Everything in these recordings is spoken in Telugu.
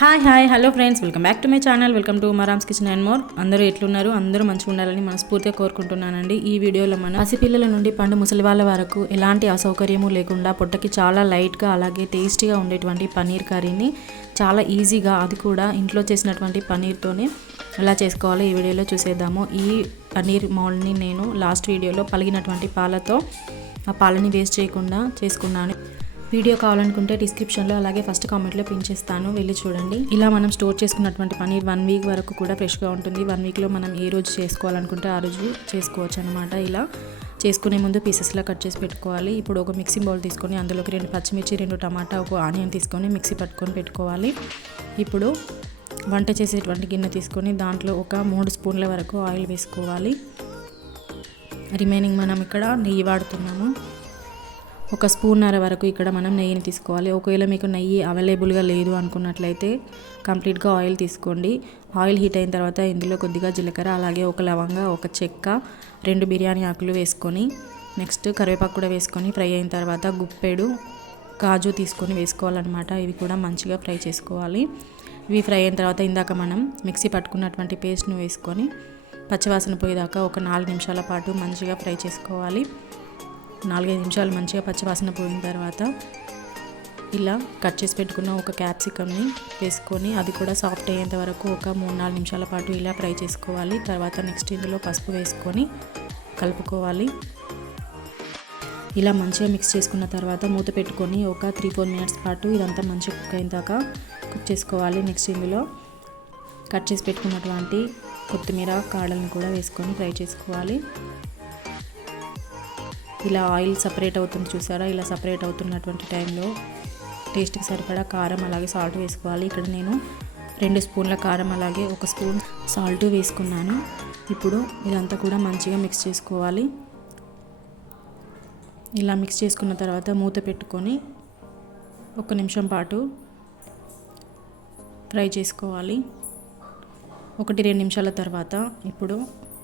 Hi hello friends, welcome back to my channel. Welcome to Umaram's kitchen and more. అందరూ ఎట్లున్నారు? అందరూ మంచిగా ఉండాలని మనస్ఫూర్తిగా కోరుకుంటున్నానండి. ఈ వీడియోలో మనం పసిపిల్లల నుండి పండు ముసలి వాళ్ళ వరకు ఎలాంటి అసౌకర్యము లేకుండా పొట్టకి చాలా లైట్గా అలాగే టేస్టీగా ఉండేటువంటి పన్నీర్ కర్రీని చాలా ఈజీగా, అది కూడా ఇంట్లో చేసినటువంటి పన్నీర్తోనే ఎలా చేసుకోవాలో ఈ వీడియోలో చూసేద్దాము. ఈ పన్నీర్ మౌల్డ్ని నేను లాస్ట్ వీడియోలో పలిగినటువంటి పాలతో ఆ పాలని వేస్ట్ చేయకుండా చేసుకున్నాను. వీడియో కావాలనుకుంటే డిస్క్రిప్షన్లో అలాగే ఫస్ట్ కామెంట్లో పిన్ చేస్తాను, వెళ్ళి చూడండి. ఇలా మనం స్టోర్ చేసుకున్నటువంటి పన్నీర్ 1 వీక్ వరకు కూడా ఫ్రెష్గా ఉంటుంది. 1 వీక్లో మనం ఏ రోజు చేసుకోవాలనుకుంటే ఆ రోజు చేసుకోవచ్చు అనమాట. ఇలా చేసుకునే ముందు పీసెస్లా కట్ చేసి పెట్టుకోవాలి. ఇప్పుడు ఒక మిక్సీ బౌల్ తీసుకొని అందులోకి 2 పచ్చిమిర్చి, 2 టమాటా, ఒక ఆనియన్ తీసుకొని మిక్సీ పట్టుకొని పెట్టుకోవాలి. ఇప్పుడు వంట చేసేటువంటి గిన్నె తీసుకొని దాంట్లో ఒక 3 స్పూన్ల వరకు ఆయిల్ వేసుకోవాలి. రిమైనింగ్ మనం ఇక్కడ నెయ్యి వాడుతున్నాము. 1 స్పూన్నర వరకు ఇక్కడ మనం నెయ్యిని తీసుకోవాలి. ఒకవేళ మీకు నెయ్యి అవైలబుల్గా లేదు అనుకున్నట్లయితే కంప్లీట్గా ఆయిల్ తీసుకోండి. ఆయిల్ హీట్ అయిన తర్వాత ఇందులో కొద్దిగా జీలకర్ర, అలాగే 1 లవంగా, 1 చెక్క, 2 బిర్యానీ ఆకులు వేసుకొని నెక్స్ట్ కరివేపాకు కూడా వేసుకొని ఫ్రై అయిన తర్వాత గుప్పెడు కాజు తీసుకొని వేసుకోవాలన్నమాట. ఇవి కూడా మంచిగా ఫ్రై చేసుకోవాలి. ఇవి ఫ్రై అయిన తర్వాత ఇందాక మనం మిక్సీ పట్టుకున్నటువంటి పేస్ట్ను వేసుకొని పచ్చివాసన పోయేదాకా ఒక 4 నిమిషాల పాటు మంచిగా ఫ్రై చేసుకోవాలి. 4-5 నిమిషాలు మంచిగా పచ్చివాసన పోయిన తర్వాత ఇలా కట్ చేసి పెట్టుకున్న ఒక క్యాప్సికమ్ని వేసుకొని అది కూడా సాఫ్ట్ అయ్యేంత వరకు ఒక 3-4 నిమిషాల పాటు ఇలా ఫ్రై చేసుకోవాలి. తర్వాత నెక్స్ట్ ఇందులో పసుపు వేసుకొని కలుపుకోవాలి. ఇలా మంచిగా మిక్స్ చేసుకున్న తర్వాత మూత పెట్టుకొని ఒక 3-4 మినిట్స్ పాటు ఇదంతా మంచిగా కుక్ అయిన దాకా కుక్ చేసుకోవాలి. నెక్స్ట్ ఇందులో కట్ చేసి పెట్టుకున్నటువంటి కొత్తిమీర కాడలను కూడా వేసుకొని ఫ్రై చేసుకోవాలి. ఇలా ఆయిల్ సపరేట్ అవుతుంది చూసారా? ఇలా సపరేట్ అవుతున్నటువంటి టైంలో టేస్ట్కి సరిపడా కారం అలాగే సాల్ట్ వేసుకోవాలి. ఇక్కడ నేను 2 స్పూన్ల కారం అలాగే 1 స్పూన్ సాల్ట్ వేసుకున్నాను. ఇప్పుడు ఇదంతా కూడా మంచిగా మిక్స్ చేసుకోవాలి. ఇలా మిక్స్ చేసుకున్న తర్వాత మూత పెట్టుకొని 1 నిమిషం పాటు ఫ్రై చేసుకోవాలి. 1-2 నిమిషాల తర్వాత ఇప్పుడు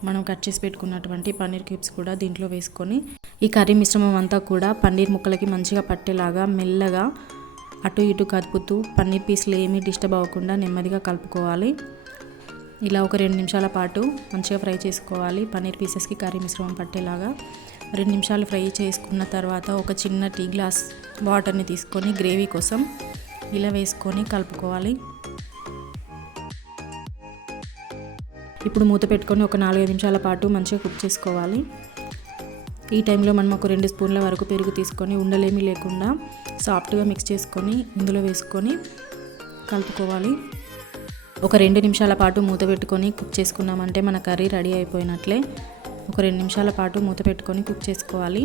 మనం కట్ చేసి పెట్టుకున్నటువంటి పన్నీర్ క్యూబ్స్ కూడా దీంట్లో వేసుకొని ఈ కర్రీ మిశ్రమం అంతా కూడా పన్నీర్ ముక్కలకి మంచిగా పట్టేలాగా మెల్లగా అటు ఇటు కదుపుతూ పన్నీర్ పీస్లు ఏమీ డిస్టర్బ్ అవ్వకుండా నెమ్మదిగా కలుపుకోవాలి. ఇలా ఒక 2 నిమిషాల పాటు మంచిగా ఫ్రై చేసుకోవాలి. పన్నీర్ పీసెస్కి కర్రీ మిశ్రమం పట్టేలాగా 2 నిమిషాలు ఫ్రై చేసుకున్న తర్వాత ఒక చిన్న టీ గ్లాస్ వాటర్ని తీసుకొని గ్రేవీ కోసం ఇలా వేసుకొని కలుపుకోవాలి. ఇప్పుడు మూత పెట్టుకొని ఒక 4-5 నిమిషాల పాటు మంచిగా కుక్ చేసుకోవాలి. ఈ టైంలో మనం ఒక 2 స్పూన్ల వరకు పెరుగు తీసుకొని ఉండలేమీ లేకుండా సాఫ్ట్గా మిక్స్ చేసుకొని ఇందులో వేసుకొని కలుపుకోవాలి. ఒక 2 నిమిషాల పాటు మూత పెట్టుకొని కుక్ చేసుకున్నామంటే మన కర్రీ రెడీ అయిపోయినట్లే. ఒక 2 నిమిషాల పాటు మూత పెట్టుకొని కుక్ చేసుకోవాలి.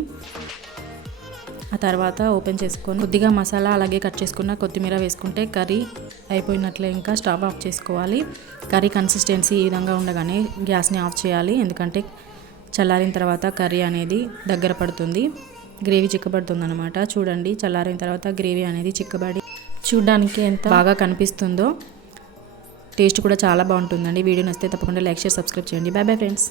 ఆ తర్వాత ఓపెన్ చేసుకొని కొద్దిగా మసాలా అలాగే కట్ చేసుకున్న కొత్తిమీర వేసుకుంటే కర్రీ అయిపోయినట్లే. ఇంకా స్టవ్ ఆఫ్ చేసుకోవాలి. కర్రీ కన్సిస్టెన్సీ ఈ విధంగా ఉండగానే గ్యాస్ని ఆఫ్ చేయాలి. ఎందుకంటే చల్లారిన తర్వాత కర్రీ అనేది దగ్గర పడుతుంది, గ్రేవీ చిక్కబడుతుంది అనమాట. చూడండి, చల్లారిన తర్వాత గ్రేవీ అనేది చిక్కబడి చూడడానికి ఎంత బాగా కనిపిస్తుందో. టేస్ట్ కూడా చాలా బాగుంటుందండి. వీడియో నచ్చితే తప్పకుండా లైక్, షేర్, సబ్స్క్రైబ్ చేయండి. Bye bye friends.